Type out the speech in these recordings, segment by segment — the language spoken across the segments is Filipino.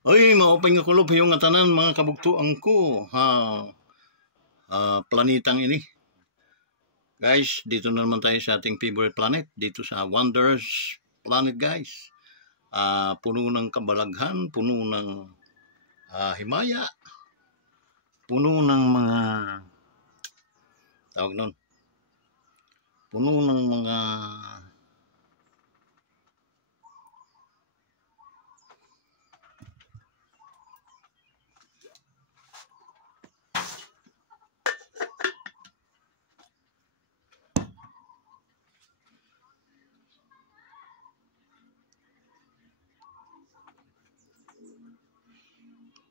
Oy, maupay nga kulob yung tanan mga kabugtuang ko. Planetang ini. Guys, dito na naman tayo sa ating favorite planet. Dito sa Wonders Planet, guys. Puno ng kabalaghan, puno ng himaya, puno ng mga tawag nun, puno ng mga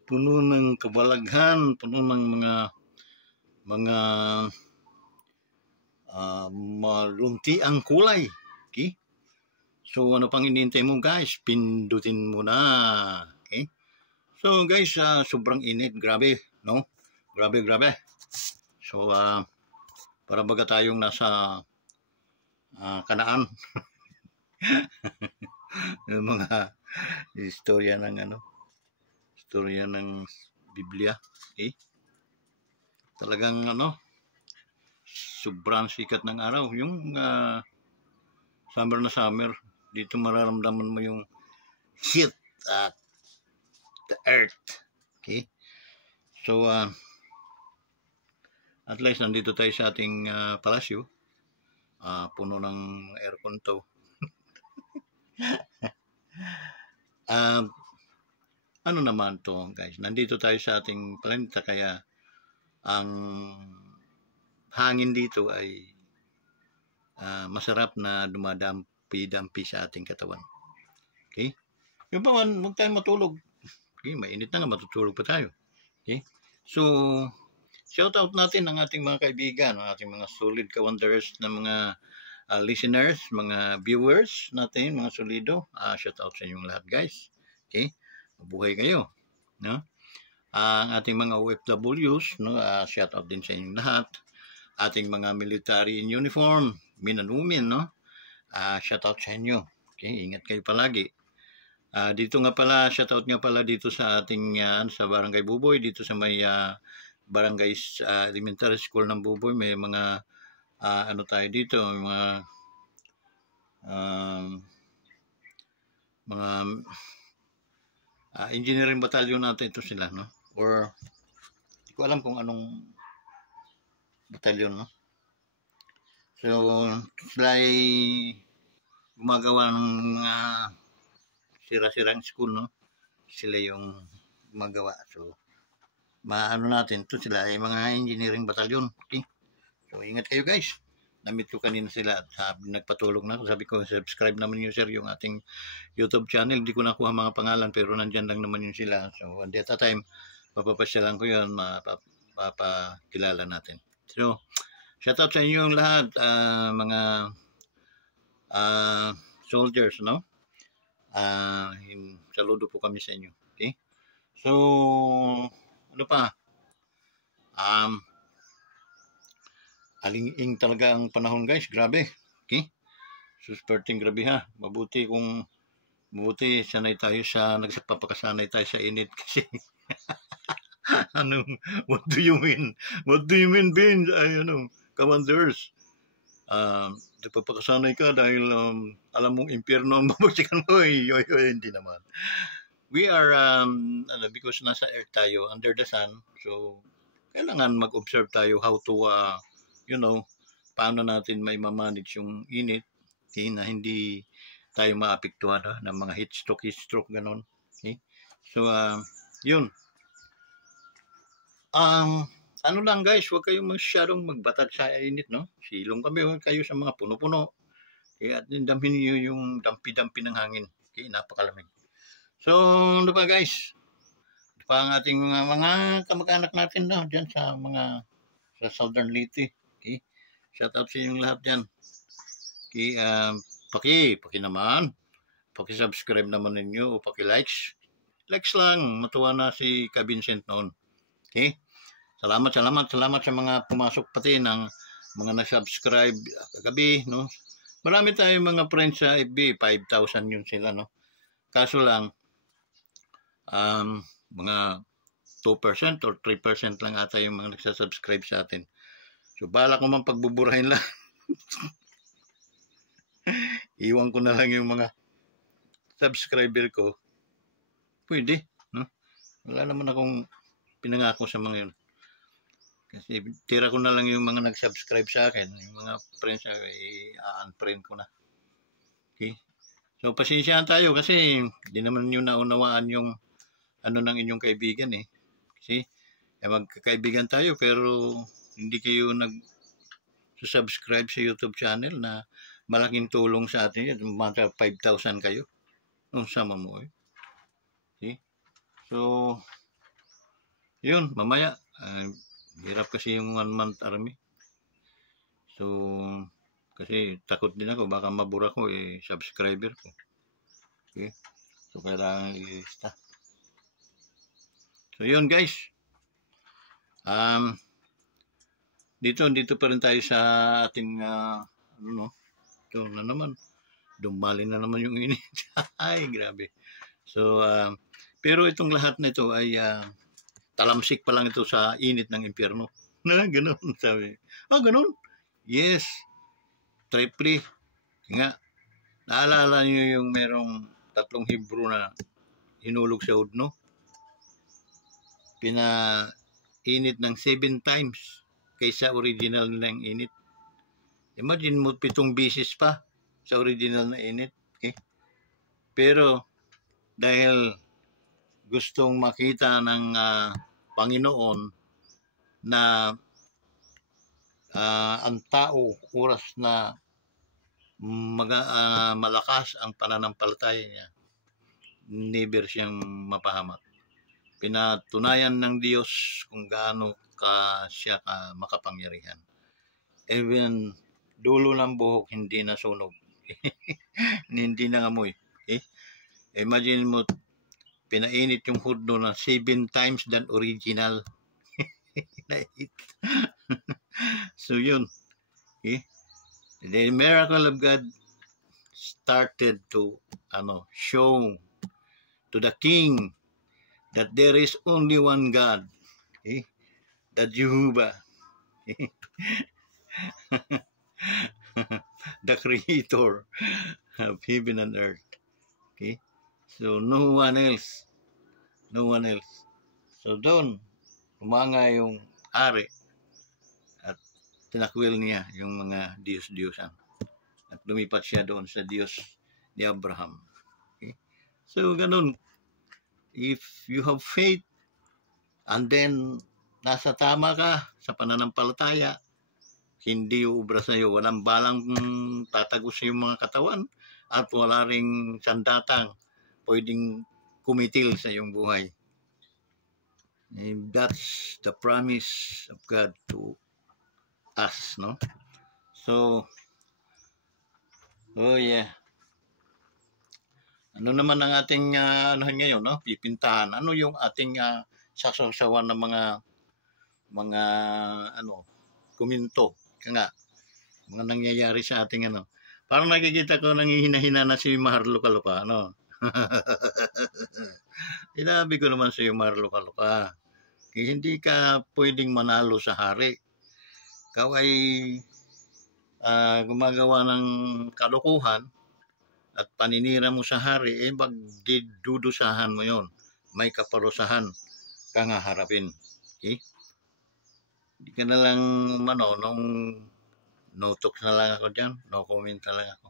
puno ng kabalaghan, puno ng mga maluntiang kulay. Okay? So ano pang hinihintay mo guys? Pindutin mo na. Okay? So guys, sobrang init, grabe, no? Grabe. So para baga tayong nasa Kanaan. Yung mga istorya ng Biblia. Okay? Talagang sobrang sikat ng araw. Yung summer na summer, dito mararamdaman mo yung heat at the earth. Okay? So, at least nandito tayo sa ating palasyo. Puno ng aircon to. Ano naman to guys, nandito tayo sa ating planeta kaya ang hangin dito ay masarap na dumadampi-dampi sa ating katawan. Okay? Yung pa man, huwag tayong matulog. Okay? Mainit na nga, matutulog pa tayo. Okay? So, shout out natin ang ating mga kaibigan, ang ating mga solid ka-wonders na mga listeners, mga viewers natin, mga solido. Shout out sa inyong lahat guys. Okay? Mabuhay kayo. No? Ang ating mga OFWs, no? Shout out din sa inyong lahat. Ating mga military in uniform, men and women, no? Shout out sa inyo. Okay? Ingat kayo palagi. Dito nga pala, shout out nga pala dito sa ating sa Barangay Buboy, dito sa may Barangay Elementary School ng Buboy, may mga ano tayo dito, mga engineering battalion natin ito sila, no? Or hindi ko alam kung anong battalion, no? So sila ay gumagawa ng mga sira-sirang school, no? Sila yung gumagawa. So maano natin ito, sila ay mga engineering battalion. Okay? So ingat kayo guys. Namit ko kanina sila at nagpatulog na ako. Sabi ko, subscribe naman nyo sir yung ating YouTube channel. Hindi ko nakuha mga pangalan pero nandyan lang naman yun sila. So at that time, papapasyalan ko yun, mapapakilala natin. So, shout out sa inyong lahat, mga soldiers, no? Saludo po kami sa inyo. Okay? So, ano pa? Alinging talaga ang panahon guys, grabe. Okay? Susperting grabe ha. Mabuti sanay tayo nagpapakasanay tayo sa init kasi what do you mean? What do you mean, Ben? Commanders. Nagpapakasanay ka dahil alam mong impyerno ang babagsikan mo. Hindi naman. We are, because nasa earth tayo, under the sun, so kailangan mag-observe tayo how to paano natin may mamanage yung init, okay, na hindi tayo maapektuhan ng mga heat stroke, ganon. Okay? So, yun. Ano lang guys, huwag kayong masyadong magbatad sa init, no? Silong kayo sa mga puno-puno. Okay? At damhin niyo yung dampi-dampi ng hangin. Okay? Napakalamig. So, ano pa guys? Ito pa ang ating mga kamag-anak natin, no? Diyan sa Southern Leyte. Okay? Shout out sa inyong lahat dyan. Okay, paki naman. Paki-subscribe naman ninyo o paki-likes. Likes lang. Matuwa na si Ka Vincent noon. Okay? Salamat sa mga pumasok pati ng mga na-subscribe kagabi, no? Marami tayong mga friends sa FB. 5,000 yun sila, no? Kaso lang, Mga 2% or 3% lang ata yung mga nagsasubscribe sa atin. So, bala ko man pagbuburahin lang. Iwan ko na lang yung mga subscriber ko. Pwede, no? Wala naman akong pinangako sa mga yun. Kasi tira ko na lang yung mga nag-subscribe sa akin. Yung mga friends, i-unfriend ko na. Okay? So, pasensyahan tayo kasi hindi naman nyo naunawaan yung ano ng inyong kaibigan eh. Kasi magkakaibigan tayo pero hindi kayo nag-subscribe sa YouTube channel na malaking tulong sa atin yun. Mga 5,000 kayo. Nung sama mo eh. Okay? So, yun, mamaya. Hirap kasi yung 1-month army. So, kasi takot din ako. Baka mabura ko subscriber ko. Okay? So, kailangan i-lista. So, yun guys. Dito pa rin tayo sa ating, ito na naman. Dumali na naman yung init. Ay, grabe. So, pero itong lahat na ito ay talamsik pa lang ito sa init ng impyerno. Ganun, sabi. Ganun? Yes. Triple. Nga. Naalala niyo yung merong 3 Hebrew na hinulog sa hudno? Pinainit ng 7 times kaysa original ng init. Imagine mo 7 beses pa sa original na init. Okay? Pero dahil gustong makita ng Panginoon na ang tao oras na malakas ang pananampalataya niya, never siyang mapahamak. Pinatunayan ng Diyos kung gaano siya makapangyarihan. Even dulo ng buhok hindi na sunog. Hindi na ngamoy. Okay? Imagine mo, pinainit yung hudno na 7 times than original. So yun. Okay? The miracle of God started to show to the king that there is only one God. Okay? The Jehovah. Okay? The creator of heaven and earth. Okay? So no one else. No one else. So doon, umanga yung ari at tinakwil niya yung mga Diyos-Diyosan. At lumipat siya doon sa Diyos ni Abraham. Okay? So ganun, if you have faith and then nasa tama ka sa pananampalataya, hindi uubra sa iyo, walang balang tatagos sa iyong mga katawan at wala ring sandatang pwedeng kumitil sa iyong buhay. And that's the promise of God to us, no? So, oh yeah. Ano naman ang ating ngayon, no? Pipintahan. Ano yung ating sasawan ng mga kuminto. Nga, mga nangyayari sa ating Parang nakikita ko nanghihina-hina na si Marlo Kaluka, Sinabi ko naman sa iyo, Marlo Kaluka, hindi ka pwedeng manalo sa hari. Ikaw ay gumagawa ng kalukuhan at paninira mo sa hari, magdidudusahan mo yon. May kaparusahan ka nga harapin. Okay? Hindi ka na lang, nung no talk na lang ako dyan, no comment na lang ako.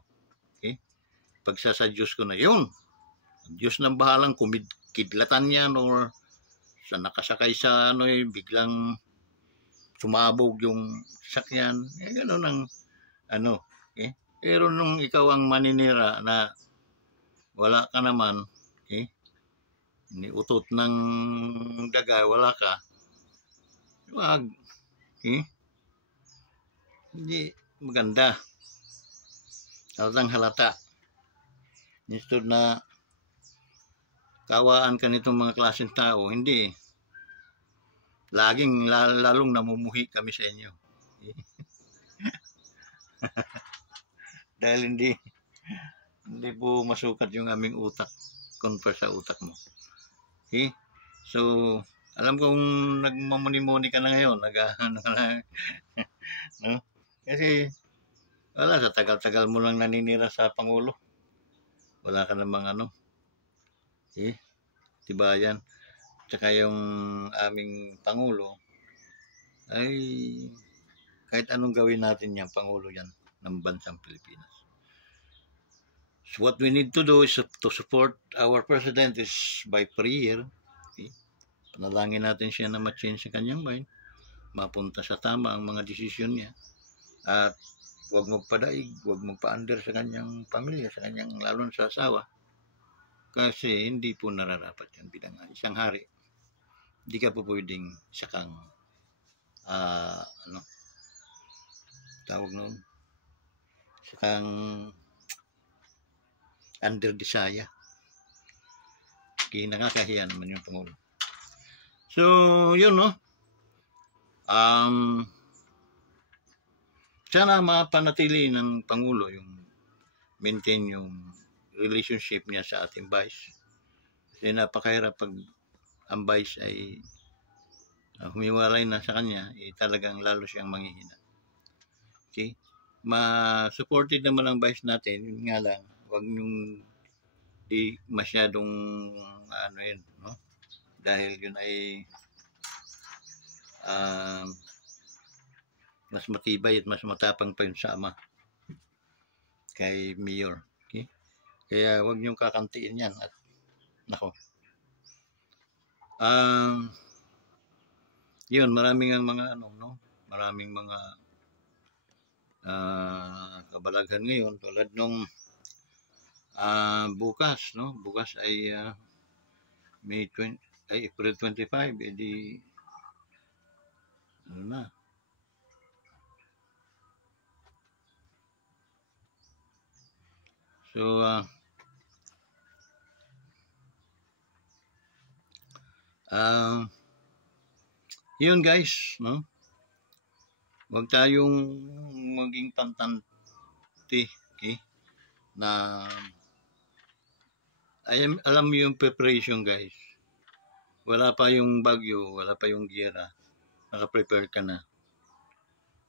Okay? Pagsasadyos ko na yun, Diyos nang bahalang kidlatan yan or sa nakasakay sa biglang sumabog yung sakyan. Gano'n ang okay? Pero nung ikaw ang maninira na wala ka naman, okay? Utot ng daga, wala ka, wag. Okay? Hindi maganda. Halata. Instead na kawaan ka nitong mga klaseng tao, hindi. Laging lalong namumuhi kami sa inyo. Okay? Dahil hindi po masukat yung aming utak, compare sa utak mo. Okay? So, alam kong nagmamuni-muni ka na ngayon. No? Kasi, wala, sa tagal-tagal mo lang naninira sa Pangulo. Wala ka namang ano. Okay? Diba yan? Tsaka yung aming Pangulo, ay kahit anong gawin natin yan, Pangulo yan ng bansang Pilipinas. So what we need to do is to support our President is by prayer. Okay? Panalangin natin siya na ma-change sa kanyang mind, mapunta sa tama ang mga desisyon niya, at huwag magpadaig, huwag magpa-under sa kanyang pamilya, sa kanyang lalo sa asawa, kasi hindi po nararapat yan bilang isang hari. Hindi ka po pwedeng sakang ano tawag noon, sakang under desire. Kaya nakakahiya naman yung Pangulo. So yun, no, sana mapanatili ng Pangulo yung maintain yung relationship niya sa ating vice. Kasi napakahirap pag ang vice ay humiwalay na sa kanya, talagang lalo siyang manghihina. Okay? Ma-supported naman ang vice natin, yun nga lang, huwag yung di masyadong ano yun, no? Dahil yun ay mas matibay at mas matapang pa yun sa ama kay Mayor. Okay? Kaya huwag niyong kakantiin yan. At nako, yun, maraming ang mga ano, no? Maraming mga kabalaghan ngayon, tulad nung bukas, no? Bukas ay April 25, edi ano na, so yun guys, no? Huwag tayong maging pantante, okay? Na alam mo yung preparation, guys. Wala pa yung bagyo, wala pa yung giyera, naka-prepare ka na.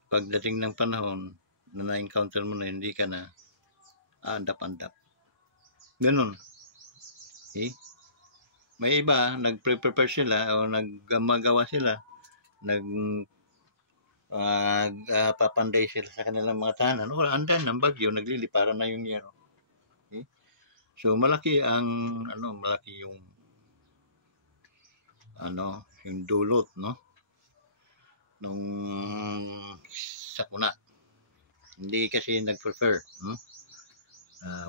Pagdating ng panahon na na-encounter mo na, hindi ka na aandap-andap. Ganun. Okay? May iba, nag-prepare sila o nagmagawa sila, papanday sila sa kanilang mga tahanan. O, andan ng bagyo, nagliliparan na yung yero. Okay? So, malaki yung dulot, no? Nung sakuna. Hindi kasi nag-prefer.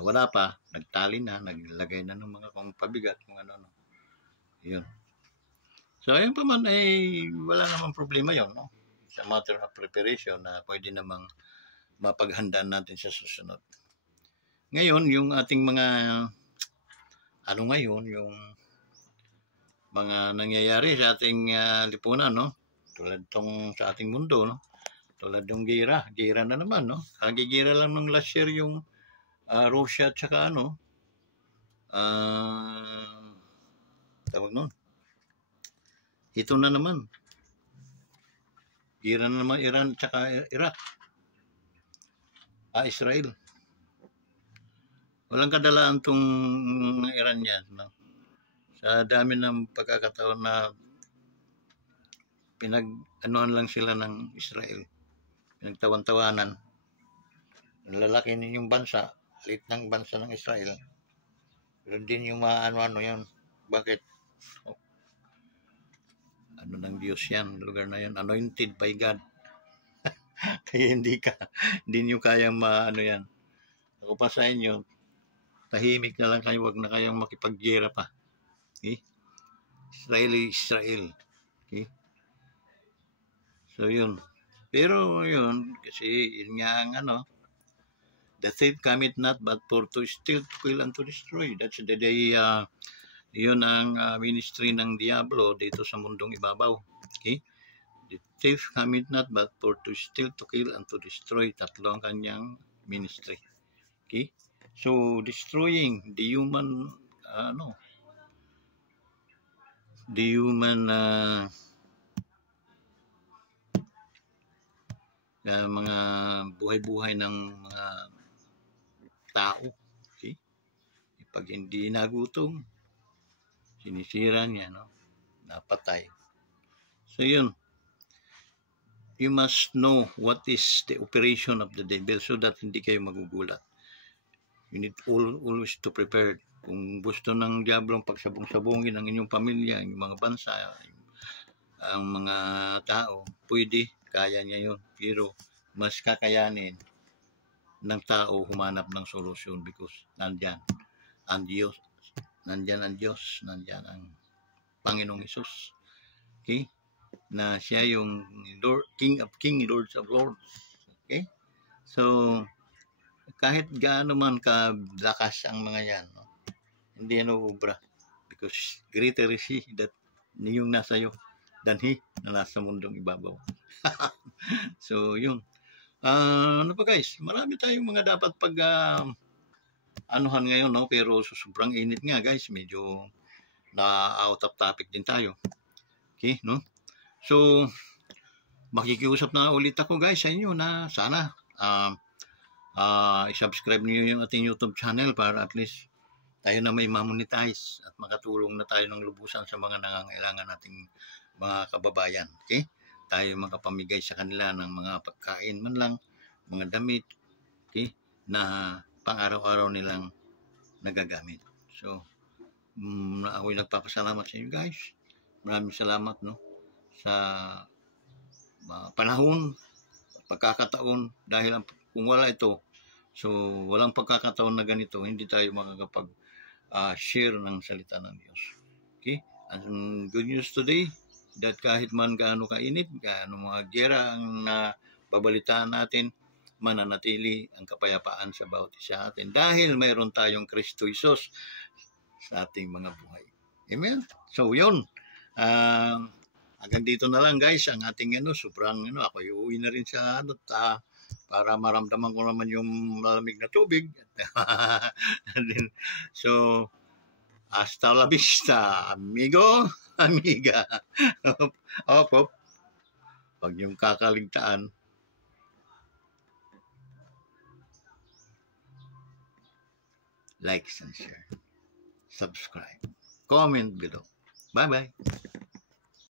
Wala pa, nagtali na, naglagay na ng mga kung pabigat, kung ano. Yun. So, ayun pa man, wala namang problema yon, no? It's a matter of preparation na pwede namang mapaghandaan natin sa susunod. Ngayon, yung ating mga yung mga nangyayari sa ating lipunan, no? Tulad tong sa ating mundo, no? Tulad ng gira na naman, no? Kagigira lang ng last year yung Russia at saka tawag nun. Ito na naman. Gira na naman Iran at saka Iraq. Israel. Walang kadalaan tong Iran yan, no? Sa dami ng pagkakataon na pinag-anuan lang sila ng Israel. Pinagtawan-tawanan. Ang lalaki ninyong bansa, lit ng bansa ng Israel. Pero din yung ano yan. Bakit? Ano ng Diyos yan, lugar na yan. Anointed by God. Kaya hindi nyo kayang yan. Ako pa sa inyo, tahimik na lang kayo, wag na kayong makipaggera pa. Okay? Israel. Okay? So yun. Pero yun, kasi yun nga ang the thief cometh not but for to steal, to kill, and to destroy. That's the day, yun ang ministry ng Diablo dito sa mundong ibabaw. Okay? The thief cometh not but for to steal, to kill, and to destroy. Tatlo ang kanyang ministry. Okay? So, destroying the human, the human mga buhay-buhay ng mga tao. Okay? Pag hindi nagutom, sinisira niya, no? Napatay. So yun, you must know what is the operation of the devil so that hindi kayo magugulat. You need always to prepare. Kung gusto ng diablong pagsabong-sabungin ang inyong pamilya, ang mga bansa, ang mga tao, pwede, kaya niya yun. Pero mas kakayanin ng tao humanap ng solusyon because nandyan ang Diyos, nandyan ang Diyos, nandyan ang Panginoong Hesus. Okay? Na siya yung Lord, King of Kings, Lords of Lords. Okay? So, kahit gaano man kalakas ang mga yan, no? Hindi yan uubra. Because greater is He that yung nasa iyo than He na nasa mundong ibabaw. So, yun. Ano pa guys, marami tayong mga dapat pag anuhan ngayon, no? Pero sobrang init nga guys, medyo na out of topic din tayo. Okay, no? So, makikiusap na ulit ako guys sa inyo na sana i-subscribe niyo yung ating YouTube channel para at least tayo na may ma-monetize at makatulong na tayo ng lubusan sa mga nangangailangan nating mga kababayan. Okay? Tayo makapamigay sa kanila ng mga pagkain man lang, mga damit, okay? Na pang-araw-araw nilang nagagamit. So, ako'y nagpapasalamat sa inyo guys. Maraming salamat, no? Sa panahon, pagkakataon, dahil kung wala ito, so walang pagkakataon na ganito, hindi tayo makakapag share ng salita ng Diyos. Okay? And good news today, that kahit man gaano kainit, gaano mga gera ang nababalitaan natin, mananatili ang kapayapaan sa bawat isa atin dahil mayroon tayong Kristo Jesus sa ating mga buhay. Amen? So yun, hanggang dito na lang guys ang ating sobrang ako uuwi na rin sa para maramdaman ko naman yung malamig na tubig. So, hasta la vista, amigo, amiga. Op. Pag yung kakaligtaan, like and share, subscribe, comment below. Bye-bye.